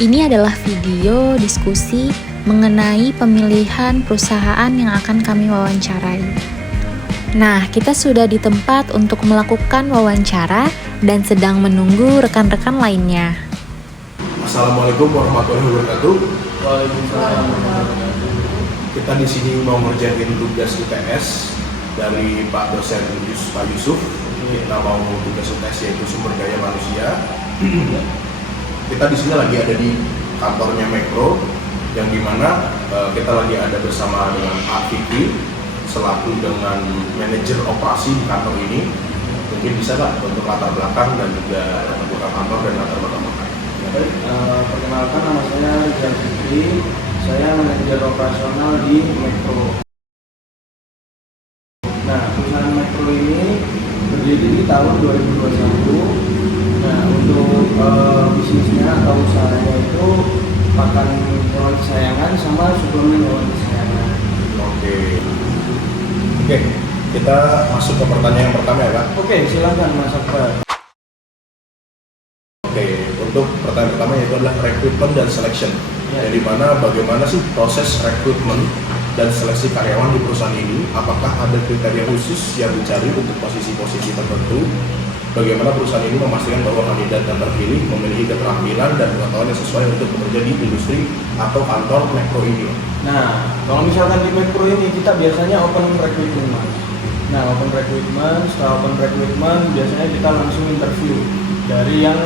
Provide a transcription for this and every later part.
Ini adalah video diskusi mengenai pemilihan perusahaan yang akan kami wawancarai. Nah, kita sudah di tempat untuk melakukan wawancara dan sedang menunggu rekan-rekan lainnya. Assalamualaikum warahmatullahi wabarakatuh. Waalaikumsalam warahmatullahi wabarakatuh. Kita di sini mau ngerjain tugas UTS dari Pak dosen Pak Yusuf. Kita mau tugas UTS yaitu sumber daya manusia. Kita di sini lagi ada di kantornya Makro, yang dimana kita lagi ada bersama dengan Pak Fikri selaku dengan manajer operasi di kantor ini. Mungkin bisa Pak untuk latar belakang dan juga latar belakang kantor dan latar belakang makan. Baik, perkenalkan nama saya Rizal Fikri. Saya manajer operasional di Makro. Nah, perusahaan Makro ini berdiri di tahun 2021. Nah, untuk bisnisnya atau usahanya itu pakan hewan kesayangan sama suplemen hewan kesayangan. Oke, kita masuk ke pertanyaan yang pertama ya Pak. Oke, silakan Mas Akbar. Oke, untuk pertanyaan pertama yaitu adalah rekrutmen dan selection. Ya. Jadi bagaimana sih proses rekrutmen dan seleksi karyawan di perusahaan ini? Apakah ada kriteria khusus yang dicari untuk posisi-posisi tertentu? Bagaimana perusahaan ini memastikan bahwa kandidat yang terpilih memiliki keterampilan dan pengetahuan yang sesuai untuk bekerja di industri atau kantor Makro ini? Nah, kalau misalkan di Makro ini kita biasanya open recruitment, Mas. Nah, open recruitment, setelah open recruitment biasanya kita langsung interview dari yang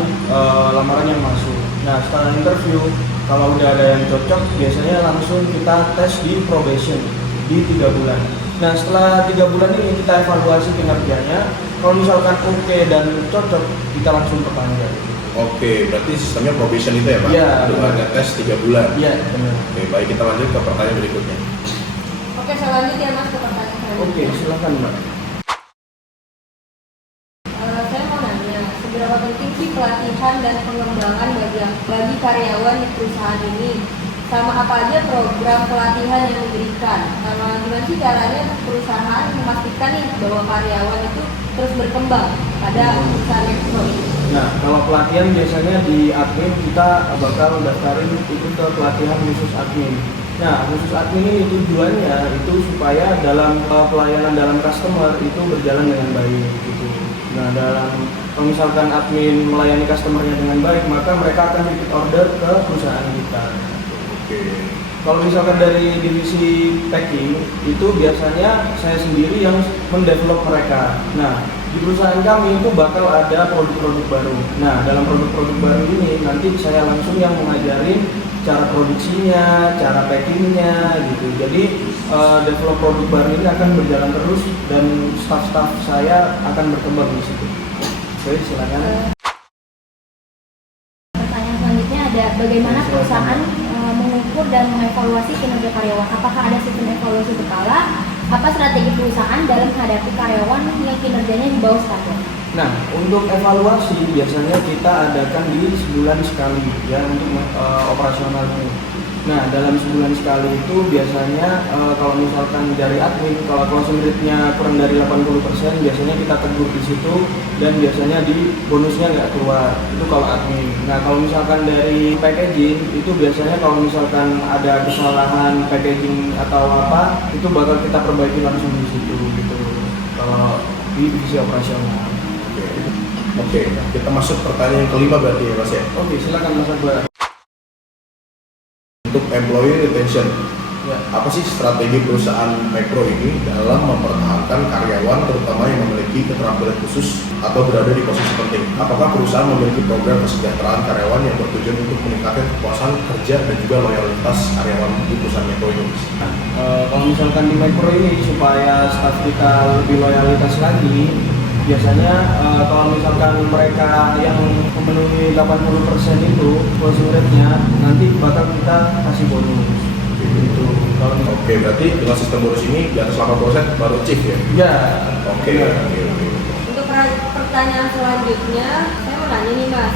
lamaran yang masuk. Nah, setelah interview, kalau udah ada yang cocok, biasanya langsung kita tes di probation di 3 bulan. Nah, setelah 3 bulan ini kita evaluasi kinerjanya. Kalau misalkan oke dan cocok, kita langsung perpanjang. Oke, berarti sistemnya probation itu ya Pak? Iya. Dengan tes 3 bulan? Iya, benar. Oke, baik, kita lanjut ke pertanyaan berikutnya. Oke, saya lanjut ya Mas ke pertanyaan selanjutnya. Oke, silakan Mbak. Saya mau nanya, seberapa penting sih pelatihan dan pengembangan bagi karyawan di perusahaan ini? Sama apa aja program pelatihan yang diberikan? Sama gimana sih caranya perusahaan memastikan nih bahwa karyawan itu terus berkembang pada perusahaan Makro ini? Nah, kalau pelatihan biasanya di admin kita bakal daftarin itu ke pelatihan khusus admin. Nah, khusus admin ini tujuannya itu supaya dalam pelayanan dalam customer itu berjalan dengan baik gitu. Nah, kalau misalkan admin melayani customernya dengan baik, maka mereka akan repeat order ke perusahaan kita. Oke. Kalau misalkan dari divisi packing itu biasanya saya sendiri yang mendevelop mereka. Nah, di perusahaan kami itu bakal ada produk-produk baru. Nah, dalam produk-produk baru ini nanti saya langsung yang mengajarin cara produksinya, cara packingnya gitu. Jadi develop produk baru ini akan berjalan terus dan staff-staff saya akan berkembang di situ. Oke, silakan. Pertanyaan selanjutnya ada, bagaimana perusahaan mengukur dan mengevaluasi kinerja karyawan? Apakah ada sistem evaluasi berkala? Apa strategi perusahaan dalam menghadapi karyawan yang kinerjanya di bawah standar? Nah, untuk evaluasi biasanya kita adakan di sebulan sekali ya untuk operasional ini. Nah, dalam sebulan sekali itu biasanya kalau misalkan dari admin, kalau closing rate-nya kurang dari 80%, biasanya kita tegur di situ dan biasanya di bonusnya nggak keluar. Itu kalau admin. Nah, kalau misalkan dari packaging, itu biasanya kalau misalkan ada kesalahan packaging atau apa, itu bakal kita perbaiki langsung di situ gitu. Kalau di divisi operasional. Oke, kita masuk pertanyaan yang kelima berarti ya Mas ya? Oke, silakan Mas Akbar. Untuk employee retention, Ya. apa sih strategi perusahaan Makro ini dalam mempertahankan karyawan terutama yang memiliki keterampilan khusus atau berada di posisi penting? Apakah perusahaan memiliki program kesejahteraan karyawan yang bertujuan untuk meningkatkan kepuasan kerja dan juga loyalitas karyawan di perusahaan Makro ini? Kalau misalkan di Makro ini supaya staff kita lebih loyalitas lagi, biasanya kalau misalkan mereka yang memenuhi 80% itu closing rate-nya, nanti bakal kita kasih bonus gitu. Kalau Oke, berarti dengan sistem bonus ini di atas 80% baru achieve ya? ya, Oke. Untuk pertanyaan selanjutnya, saya mau nanya nih Mas,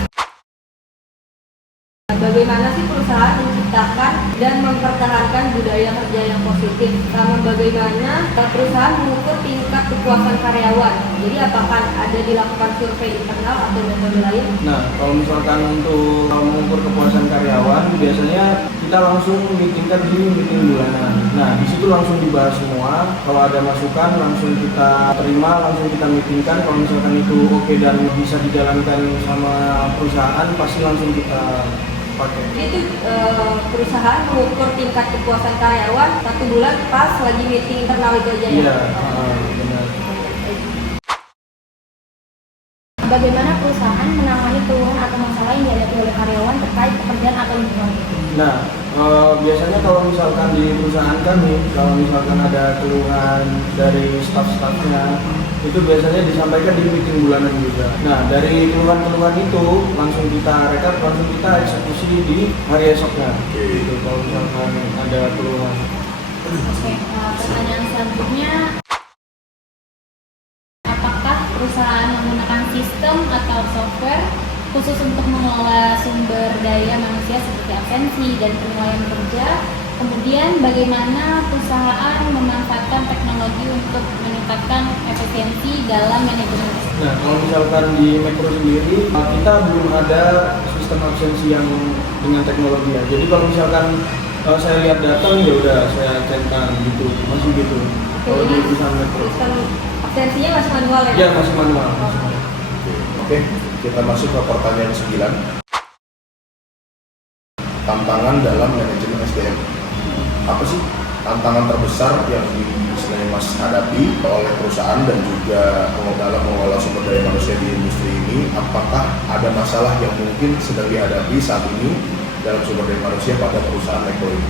bagaimana sih perusahaan menciptakan dan mempertahankan budaya kerja yang positif, sama bagaimana perusahaan mengukur tingkat kepuasan karyawan. Jadi apakah ada dilakukan survei internal atau metode lain? Nah, kalau misalkan untuk mengukur kepuasan karyawan, biasanya kita langsung meetingkan di meeting bulanan. Nah, di situ langsung dibahas semua. Kalau ada masukan langsung kita terima, langsung kita meetingkan. Kalau misalkan itu oke dan bisa dijalankan sama perusahaan, pasti langsung kita pakai. Itu perusahaan mengukur tingkat kepuasan karyawan 1 bulan pas lagi meeting internal itu aja ya? Iya, benar. Bagaimana perusahaan menangani keluhan atau masalah yang dihadapi oleh karyawan terkait pekerjaan atau lingkungan? Nah, biasanya kalau misalkan di perusahaan kami, kalau misalkan ada keluhan dari staf-stafnya, itu biasanya disampaikan di meeting bulanan juga. Nah, dari keluhan-keluhan itu langsung kita rekap, langsung kita eksekusi di hari esoknya. Gitu, kalau misalkan ada keluhan. Oke, pertanyaan selanjutnya, apakah perusahaan menggunakan sistem atau software khusus untuk mengelola sumber daya manusia seperti absensi dan penilaian kerja? Kemudian bagaimana perusahaan memanfaatkan teknologi untuk meningkatkan efisiensi dalam manajemen? Nah, kalau misalkan di Makro sendiri, kita belum ada sistem absensi yang dengan teknologi ya. Jadi kalau misalkan saya lihat datang ya udah saya centang gitu, masih gitu. Kalau di perusahaan Makro. Sistem absensinya masih manual ya? Ya, masih manual. Oke, kita masuk ke pertanyaan 9. Tantangan dalam manajemen SDM. Apa sih tantangan terbesar yang istilahnya Mas hadapi oleh perusahaan dan juga dalam mengelola sumber daya manusia di industri ini? Apakah ada masalah yang mungkin sedang dihadapi saat ini dalam sumber daya manusia pada perusahaan Makro ini?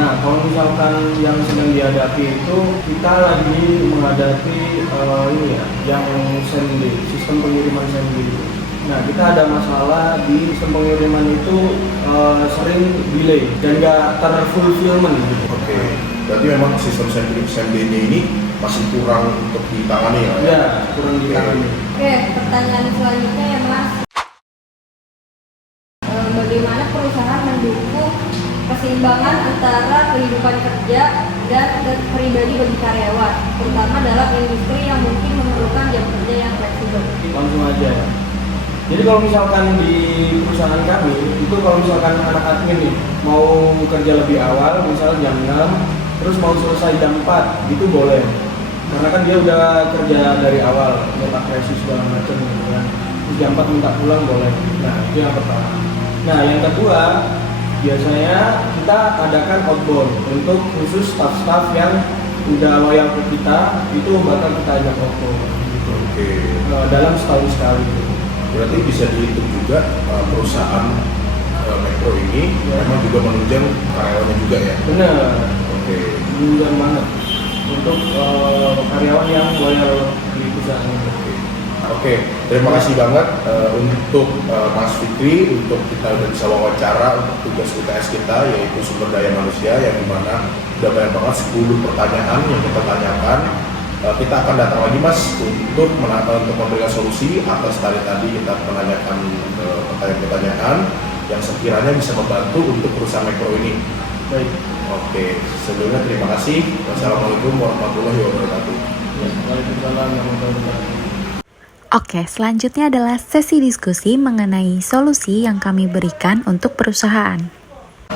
Nah, kalau misalkan yang sedang dihadapi itu, kita lagi menghadapi ini ya, yang same day, sistem pengiriman same day. Nah, kita ada masalah di sistem pengiriman itu sering delay dan nggak terfulfillment gitu. Oke, berarti memang sistem same day-nya ini masih kurang untuk ditangani ya? Ya, kurang ditangani. Oke, pertanyaan selanjutnya ya Mas. Bagaimana perusahaan mendukung keseimbangan antara kehidupan kerja dan pribadi bagi karyawan, terutama dalam industri yang mungkin memerlukan jam kerja yang fleksibel? Langsung aja ya. Jadi kalau misalkan di perusahaan kami, itu kalau misalkan anak admin nih mau kerja lebih awal, misal jam 6, terus mau selesai jam 4, itu boleh. Karena kan dia udah kerja dari awal, nyetak resi segala macam gitu kan. Terus jam 4 minta pulang boleh. Nah, itu yang pertama. Nah, yang kedua, biasanya kita adakan outbound untuk khusus staff-staff yang udah loyal ke kita, itu bakal kita ajak outbound gitu. Oke. Dalam setahun sekali gitu. Berarti bisa dihitung juga perusahaan Makro ini memang juga menunjang karyawannya juga ya? Benar. Oke. Menunjang banget untuk karyawan yang loyal di perusahaan ini. Oke, terima kasih banget untuk Mas Fikri, untuk kita udah bisa wawancara untuk tugas UTS kita yaitu sumber daya manusia, yang dimana udah banyak banget 10 pertanyaan yang kita tanyakan. Kita akan datang lagi Mas untuk memberikan solusi atas tadi kita menanyakan pertanyaan-pertanyaan yang sekiranya bisa membantu untuk perusahaan Makro ini. Baik. Oke, sebelumnya terima kasih. Wassalamualaikum warahmatullahi wabarakatuh. Waalaikumsalam warahmatullahi wabarakatuh. Oke, selanjutnya adalah sesi diskusi mengenai solusi yang kami berikan untuk perusahaan.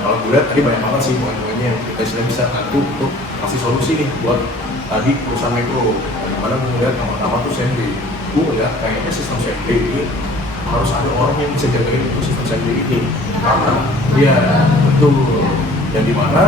Kalau gue lihat tadi banyak banget sih poin-poinnya yang kita istilahnya bisa bantu untuk kasih solusi nih buat tadi perusahaan Makro. Bagaimana gue ngeliat pertama tuh same day. Gue ngeliat kayaknya sistem same day ini harus ada orang yang bisa jagain itu sistem same day ini. Karena iya betul. Yang dimana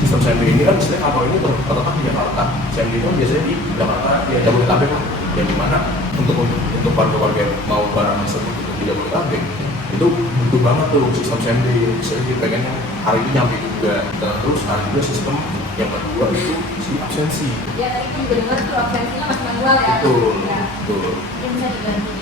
sistem same day ini kan istilahnya kapal ini terletak di Jakarta. Same day itu biasanya di Jakarta, ya Jabodetabek lah. Yang dimana untuk warga-warga yang mau barang tersebut di Jabodetabek itu butuh banget tuh sistem same day. Jadi kita pengen hari ini nyampe juga. Terus ada juga sistem yang kedua itu si absensi. Ya tadi kita juga dengar tuh absensinya masih manual ya? Betul, Ya. betul. Mungkin bisa diganti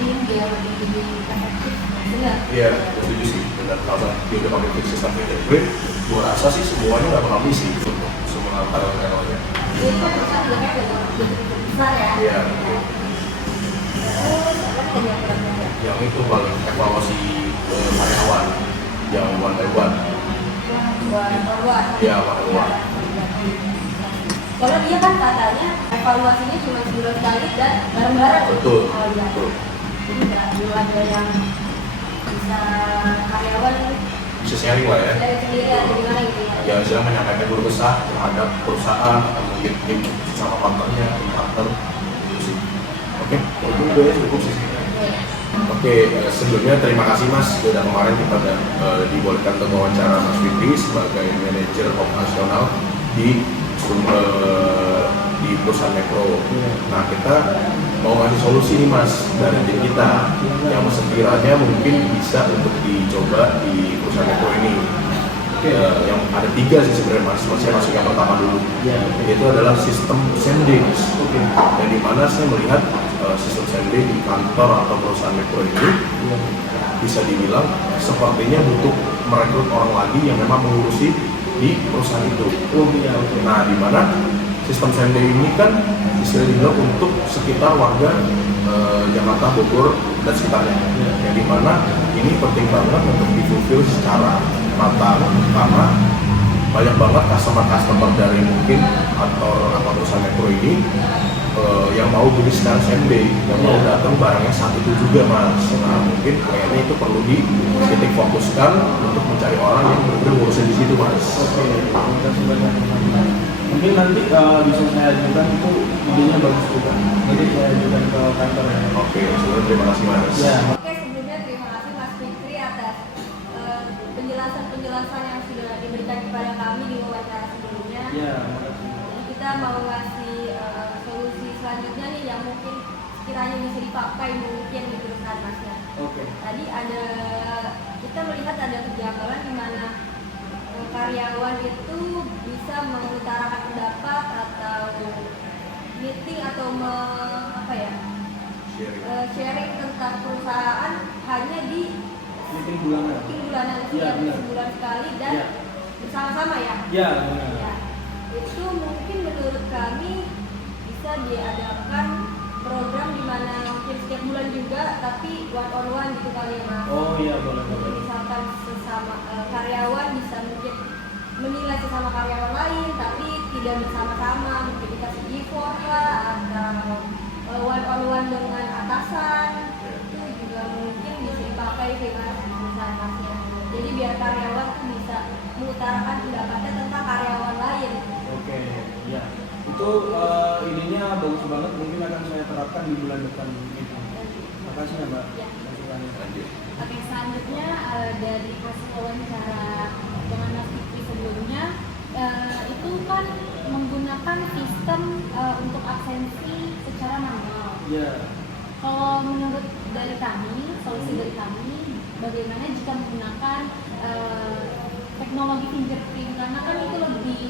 ini biar lebih efektif. Benar. Iya, gue setuju sih. Benar, kalau dia udah pakai fix sistem gue rasa sih semuanya nggak pernah misi untuk semua karyawan-karyawannya. Jadi kan perusahaan juga kayak udah besar ya? Iya. Terus apa tadi yang kurang? Yang itu paling evaluasi karyawan yang one by one. Ya, one by one. Kalau dia kan katanya evaluasinya cuma sebulan sekali dan bareng-bareng. Betul. Oh iya. Betul. Jadi nggak ada yang bisa karyawan Bisa sharing lah ya. dari sendiri atau gimana gitu ya. Ya, saya menyampaikan keluh kesah terhadap perusahaan atau mungkin tim sama partnernya, partner gitu sih. Oke, itu ya cukup sih. Oke, sebelumnya terima kasih Mas, sudah kemarin kita dibolehkan untuk wawancara Mas Fikri sebagai manajer operasional di perusahaan Mekpro. Nah, kita mau ngasih solusi nih Mas dari tim kita yang sekiranya mungkin bisa untuk dicoba di perusahaan Mekpro ini. Yang ada 3 sih sebenarnya Mas. Saya masuk yang pertama dulu. Itu adalah sistem same day Mas. Yang dimana saya melihat sistem same day di kantor atau perusahaan Mekpro ini bisa dibilang sepertinya butuh merekrut orang lagi yang memang mengurusi di perusahaan itu. Nah, di mana sistem same day ini kan bisa dibilang untuk sekitar warga Jakarta, Bogor, dan sekitarnya. Yang dimana ini penting banget untuk difulfill secara matang karena banyak banget customer dari mungkin kantor atau perusahaan Mekpro ini yang mau beli secara same day, yang mau datang barangnya saat itu juga Mas. Nah, mungkin kayaknya itu perlu titik fokuskan untuk mencari orang yang benar-benar ngurusin di situ Mas. Terima kasih banyak. Mungkin nanti bisa saya ajukan, itu idenya bagus juga. Jadi saya ajukan ke kantor ya. Oke, sebelumnya terima kasih Mas. Ya. Oke, sebelumnya terima kasih Mas Fikri atas penjelasan yang sudah diberikan kepada kami di wawancara sebelumnya. Ya, makasih. Jadi kita mau ngasih solusi selanjutnya nih yang mungkin sekiranya bisa dipakai mungkin di perusahaan Masnya. Oke. Tadi kita melihat ada kejanggalan di mana karyawan itu bisa mengutarakan pendapat atau meeting atau sharing tentang perusahaan hanya di Meeting bulanan. setiap benar. sebulan sekali dan Ya. bersama-sama ya. Ya, benar. Ya. Itu mungkin menurut kami bisa diadakan program di mana mungkin setiap bulan juga tapi one on one gitu kali ya Mas. Oh iya, boleh. Misalkan sesama karyawan bisa mungkin menilai sesama karyawan lain tapi tidak bersama-sama, mungkin dikasih effort lah atau one on one dengan atasan. Itu juga mungkin bisa dipakai sih Mas di perusahaan Masnya. Jadi biar karyawan tuh bisa mengutarakan pendapatnya tentang karyawan lain. Oke, ya. Itu ininya bagus banget, mungkin akan saya terapkan di bulan depan gitu. Makasih ya Mbak. Ya. Terima kasih banyak. Oke, selanjutnya dari hasil wawancara dengan Mas Fikri sebelumnya, itu kan menggunakan sistem untuk absensi secara manual. Ya. Kalau menurut dari kami, solusi dari kami, bagaimana jika menggunakan teknologi fingerprint, karena kan itu lebih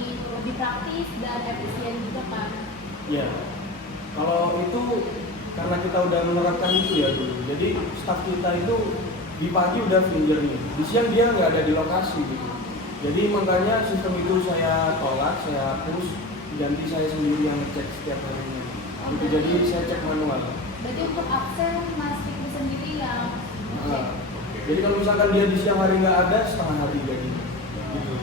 praktis dan efisien juga kan. Ya. Kalau itu karena kita udah menerapkan itu ya dulu. Jadi staff kita itu di pagi udah finger nih, di siang dia nggak ada di lokasi gitu. Jadi makanya sistem itu saya tolak, saya hapus, ganti saya sendiri yang ngecek setiap harinya. Gitu, jadi saya cek manual. Berarti untuk absen Mas Fikri sendiri yang Nah, jadi kalau misalkan dia di siang hari nggak ada, setengah hari jadi. Gitu.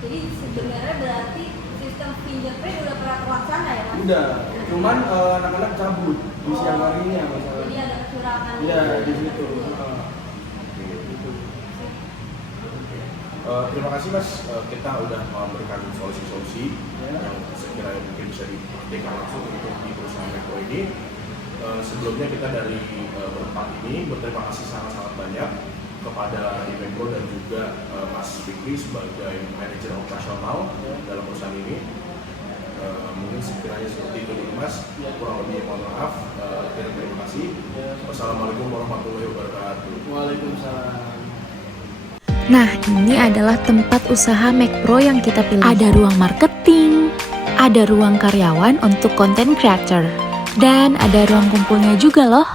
Jadi sebenarnya berarti sistem fingerprint udah pernah terlaksana ya Mas? Udah, cuman anak-anak cabut di siang harinya masalahnya. Jadi ada kecurangan. Iya, di situ. Gitu. Terima kasih Mas, kita udah memberikan solusi-solusi Ya. yang sekiranya mungkin bisa dipraktikkan langsung untuk di perusahaan Mekpro ini. Sebelumnya kita dari berempat ini berterima kasih sangat-sangat banyak kepada Mekpro dan juga Mas Fikri sebagai manajer operasional dalam perusahaan ini. Mungkin sekiranya seperti itu dulu Mas, kurang lebih mohon maaf. Terima kasih. Wassalamualaikum warahmatullahi wabarakatuh. Waalaikumsalam. Nah, ini adalah tempat usaha Mekpro yang kita pilih. Ada ruang marketing, ada ruang karyawan untuk content creator, dan ada ruang kumpulnya juga loh.